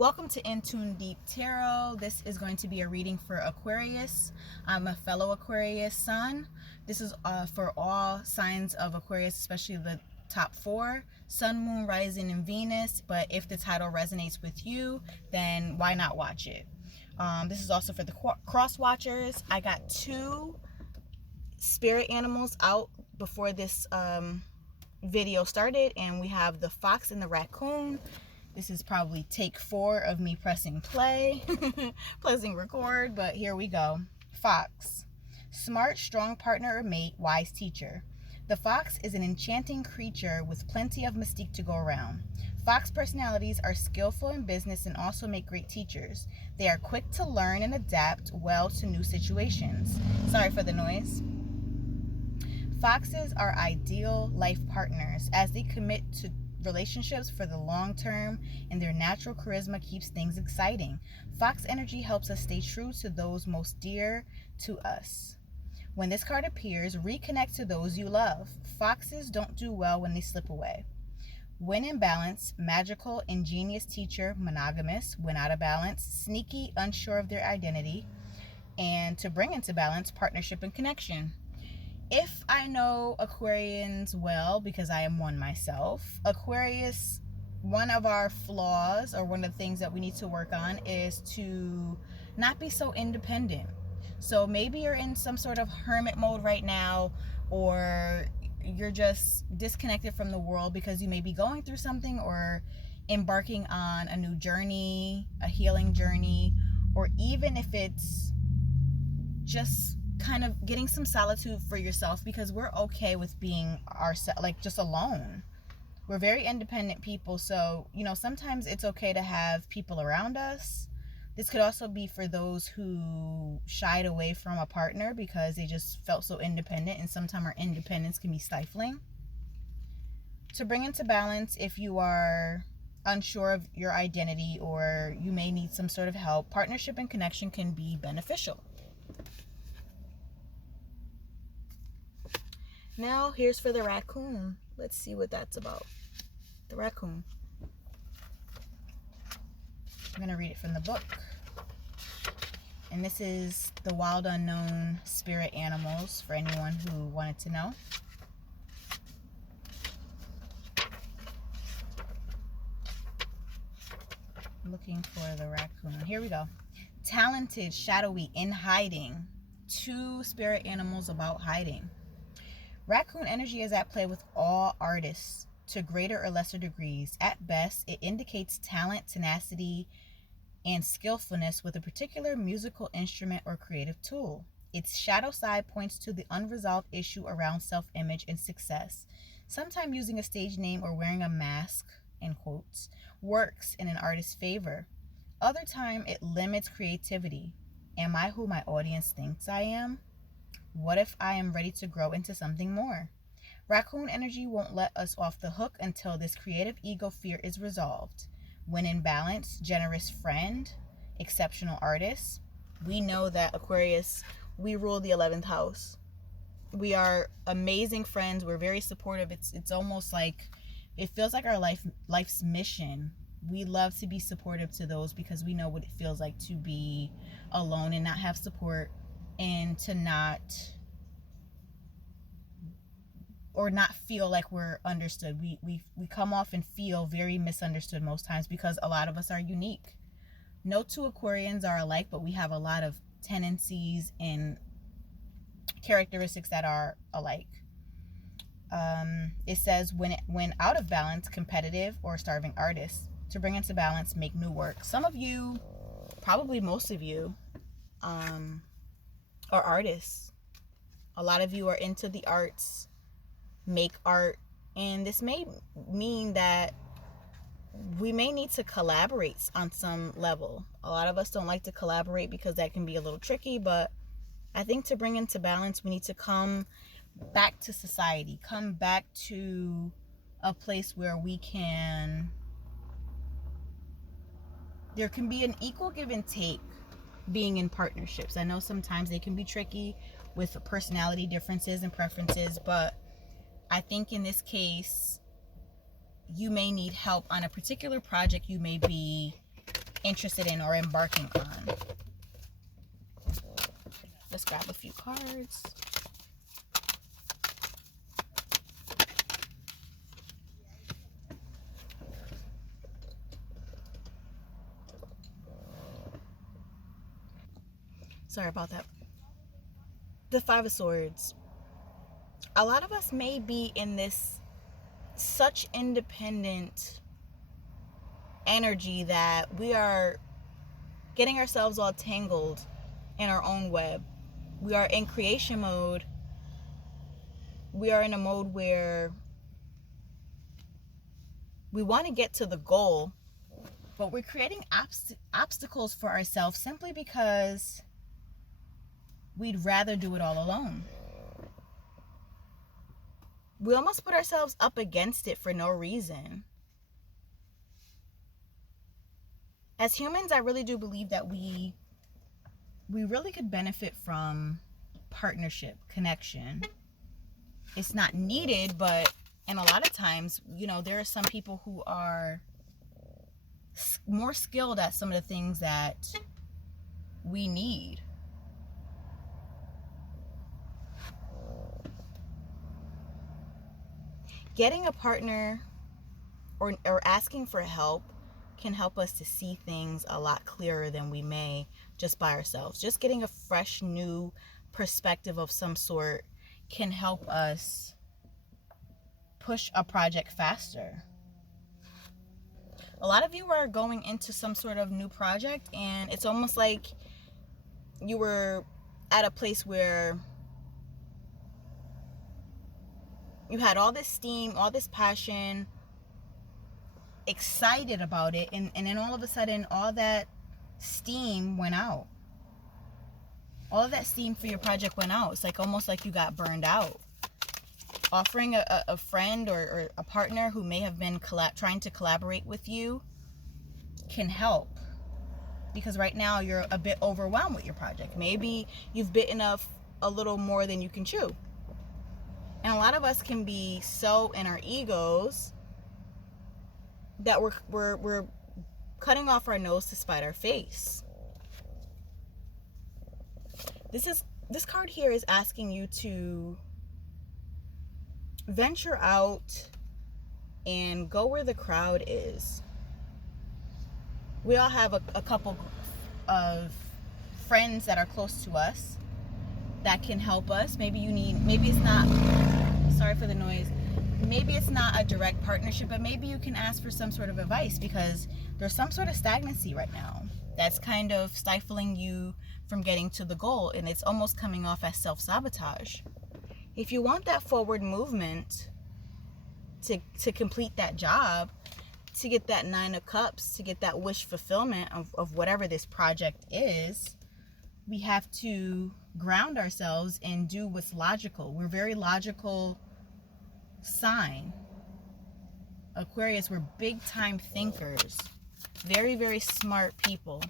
Welcome to In Tune Deep Tarot. This is going to be a reading for Aquarius. I'm a fellow Aquarius sun. This is for all signs of Aquarius, especially the top four, Sun, Moon, Rising, and Venus. But if the title resonates with you, then why not watch it? This is also for the cross watchers. I got two spirit animals out before this video started, and we have the fox and the raccoon. This is probably take 4 of me pressing play, pressing record, but here we go. Fox. Smart, strong partner or mate, wise teacher. The fox is an enchanting creature with plenty of mystique to go around. Fox personalities are skillful in business and also make great teachers. They are quick to learn and adapt well to new situations. Sorry for the noise. Foxes are ideal life partners as they commit to relationships for the long term, and their natural charisma keeps things exciting. Fox energy helps us stay true to those most dear to us. When this card appears, reconnect to those you love. Foxes don't do well when they slip away. When in balance, magical, ingenious teacher, monogamous. When out of balance, sneaky, unsure of their identity. And to bring into balance, partnership and connection. If I know Aquarians well, because I am one myself, Aquarius, one of our flaws or one of the things that we need to work on is to not be so independent. So maybe you're in some sort of hermit mode right now, or you're just disconnected from the world because you may be going through something or embarking on a new journey, a healing journey, or even if it's just kind of getting some solitude for yourself, because we're okay with being ourselves, like just alone. We're very independent people, so sometimes it's okay to have people around us. This could also be for those who shied away from a partner because they just felt so independent, and sometimes our independence can be stifling. To bring into balance, if you are unsure of your identity or you may need some sort of help, partnership and connection can be beneficial. Now, here's for the raccoon. Let's see what that's about. The raccoon. I'm going to read it from the book. And this is the wild unknown spirit animals for anyone who wanted to know. I'm looking for the raccoon. Here we go. Talented, shadowy, in hiding. Two spirit animals about hiding. Raccoon energy is at play with all artists to greater or lesser degrees. At best, it indicates talent, tenacity, and skillfulness with a particular musical instrument or creative tool. Its shadow side points to the unresolved issue around self-image and success. Sometimes using a stage name or wearing a mask, in quotes, works in an artist's favor. Other time, it limits creativity. Am I who my audience thinks I am? What if I am ready to grow into something more? Raccoon energy won't let us off the hook until this creative ego fear is resolved. When in balance, generous friend, exceptional artist. We know that Aquarius, we rule the 11th house. We are amazing friends. We're very supportive. It's almost like, it feels like our life's mission. We love to be supportive to those because we know what it feels like to be alone and not have support, and to not feel like we're understood. We come off and feel very misunderstood most times because a lot of us are unique. No two Aquarians are alike, but we have a lot of tendencies and characteristics that are alike. It says when out of balance, competitive or starving artists. To bring into balance, make new work. Some of you, probably most of you, are artists. A lot of you are into the arts, make art, and this may mean that we may need to collaborate on some level. A lot of us don't like to collaborate because that can be a little tricky, but I think to bring into balance, we need to come back to society, come back to a place where there can be an equal give and take being in partnerships. I know sometimes they can be tricky with personality differences and preferences, but I think in this case, you may need help on a particular project you may be interested in or embarking on. Let's grab a few cards. Sorry about that. The Five of Swords. A lot of us may be in this such independent energy that we are getting ourselves all tangled in our own web. We are in creation mode. We are in a mode where we want to get to the goal, but we're creating obstacles for ourselves simply because we'd rather do it all alone. We almost put ourselves up against it for no reason. As humans, I really do believe that we really could benefit from partnership, connection. It's not needed, but and a lot of times, you know, there are some people who are more skilled at some of the things that we need. Getting a partner or asking for help can help us to see things a lot clearer than we may just by ourselves. Just getting a fresh, new perspective of some sort can help us push a project faster. A lot of you are going into some sort of new project, and it's almost like you were at a place where you had all this steam, all this passion, excited about it, and then all of a sudden all that steam went out. All of that steam for your project went out. It's like almost like you got burned out. Offering a friend or a partner who may have been trying to collaborate with you can help, because right now you're a bit overwhelmed with your project. Maybe you've bitten off a little more than you can chew. And a lot of us can be so in our egos that we're cutting off our nose to spite our face. This card here is asking you to venture out and go where the crowd is. We all have a couple of friends that are close to us that can help us. Maybe it's not, sorry for the noise, maybe it's not a direct partnership, but maybe you can ask for some sort of advice, because there's some sort of stagnancy right now that's kind of stifling you from getting to the goal, and it's almost coming off as self-sabotage. If you want that forward movement to complete that job, to get that 9 of Cups, to get that wish fulfillment of whatever this project is, we have to ground ourselves and do what's logical. We're very logical sign. Aquarius, we're big time thinkers. Very, very smart people.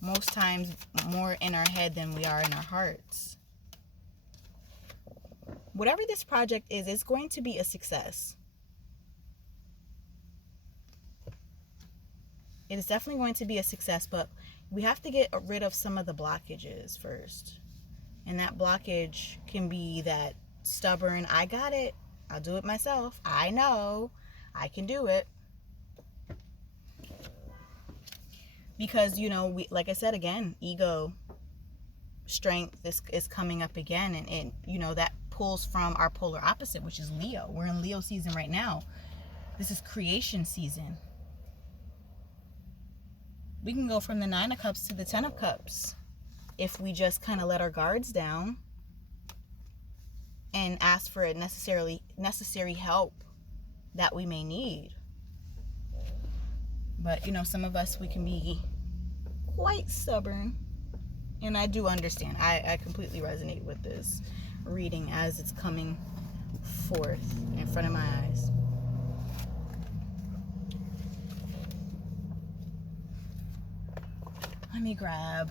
Most times more in our head than we are in our hearts. Whatever this project is, it's going to be a success. It is definitely going to be a success, but we have to get rid of some of the blockages first. And that blockage can be that stubborn, I got it, I'll do it myself, I know, I can do it. Because, you know, like I said again, ego, strength is coming up again, and you know, that pulls from our polar opposite, which is Leo. We're in Leo season right now. This is creation season. We can go from the 9 of Cups to the 10 of Cups if we just kind of let our guards down and ask for necessary help that we may need. But, you know, some of us, we can be quite stubborn. And I do understand. I completely resonate with this reading as it's coming forth in front of my eyes. Let me grab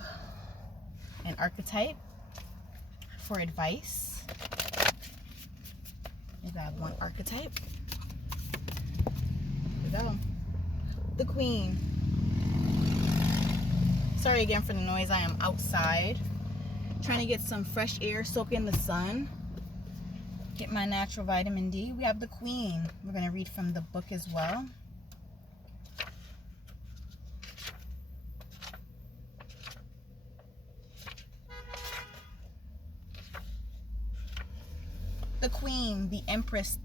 an archetype for advice. Let me grab one archetype. Here we go. The Queen. Sorry again for the noise. I am outside trying to get some fresh air, soak in the sun, get my natural vitamin D. We have the Queen. We're going to read from the book as well. The Queen, the Empress,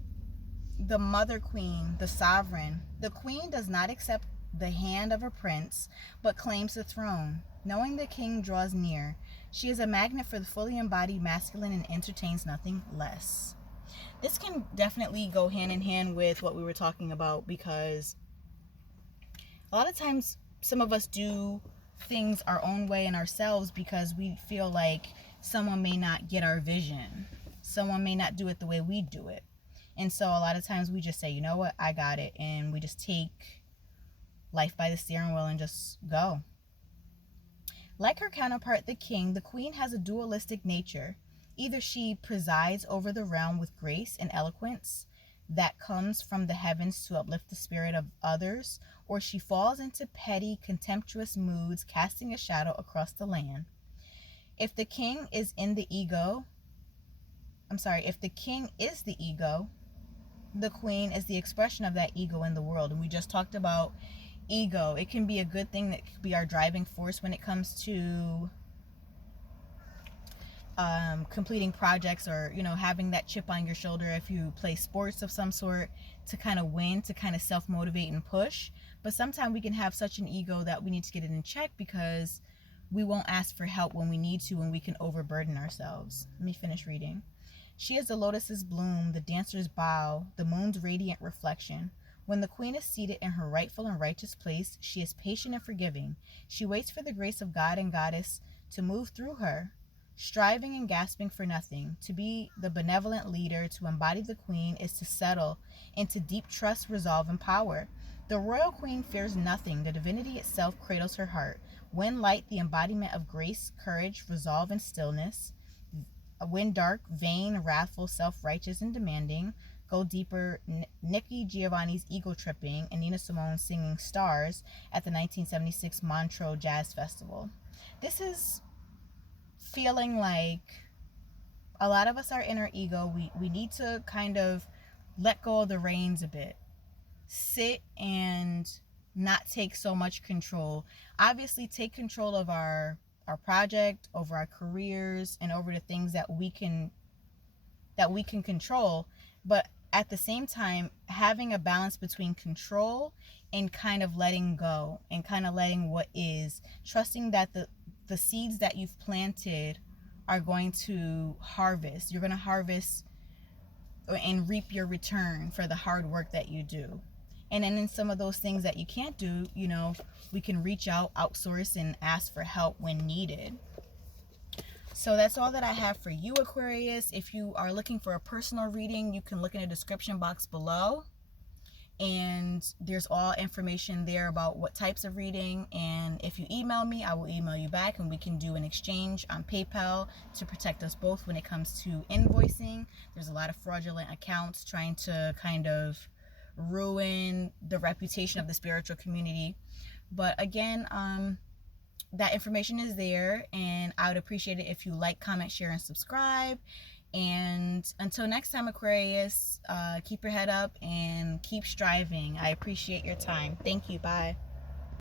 the Mother Queen, the Sovereign. The Queen does not accept the hand of a prince, but claims the throne. Knowing the king draws near, she is a magnet for the fully embodied masculine and entertains nothing less. This can definitely go hand in hand with what we were talking about, because a lot of times some of us do things our own way and ourselves because we feel like someone may not get our vision. Someone may not do it the way we do it. And so a lot of times we just say, you know what, I got it. And we just take life by the steering wheel and just go. Like her counterpart, the king, the queen has a dualistic nature. Either she presides over the realm with grace and eloquence that comes from the heavens to uplift the spirit of others, or she falls into petty, contemptuous moods, casting a shadow across the land. If the king is the ego, the queen is the expression of that ego in the world. And we just talked about ego. It can be a good thing, that could be our driving force when it comes to completing projects, or having that chip on your shoulder if you play sports of some sort, to kind of win, to kind of self-motivate and push. But sometimes we can have such an ego that we need to get it in check, because we won't ask for help when we need to, and we can overburden ourselves. Let me finish reading. She is the lotus's bloom, the dancer's bow, the moon's radiant reflection. When the queen is seated in her rightful and righteous place, she is patient and forgiving. She waits for the grace of God and goddess to move through her, striving and gasping for nothing. To be the benevolent leader, to embody the queen, is to settle into deep trust, resolve, and power. The royal queen fears nothing. The divinity itself cradles her heart. When light, the embodiment of grace, courage, resolve, and stillness. When dark, vain, wrathful, self-righteous, and demanding. Go deeper. Nikki Giovanni's ego tripping, and Nina Simone singing Stars at the 1976 Montreux Jazz Festival. This is feeling like a lot of us are in our ego. We need to kind of let go of the reins a bit. Sit and not take so much control. Obviously, take control of our project, over our careers, and over the things that we can control. But at the same time, having a balance between control and kind of letting go, and kind of letting what is, trusting that the seeds that you've planted are going to harvest. You're going to harvest and reap your return for the hard work that you do. And then in some of those things that you can't do, we can reach out, outsource, and ask for help when needed. So that's all that I have for you, Aquarius. If you are looking for a personal reading, you can look in the description box below. And there's all information there about what types of reading. And if you email me, I will email you back, and we can do an exchange on PayPal to protect us both when it comes to invoicing. There's a lot of fraudulent accounts trying to kind of ruin the reputation of the spiritual community. But again, that information is there, and I would appreciate it if you like, comment, share, and subscribe. And until next time, Aquarius, keep your head up and keep striving. I appreciate your time. Thank you. Bye.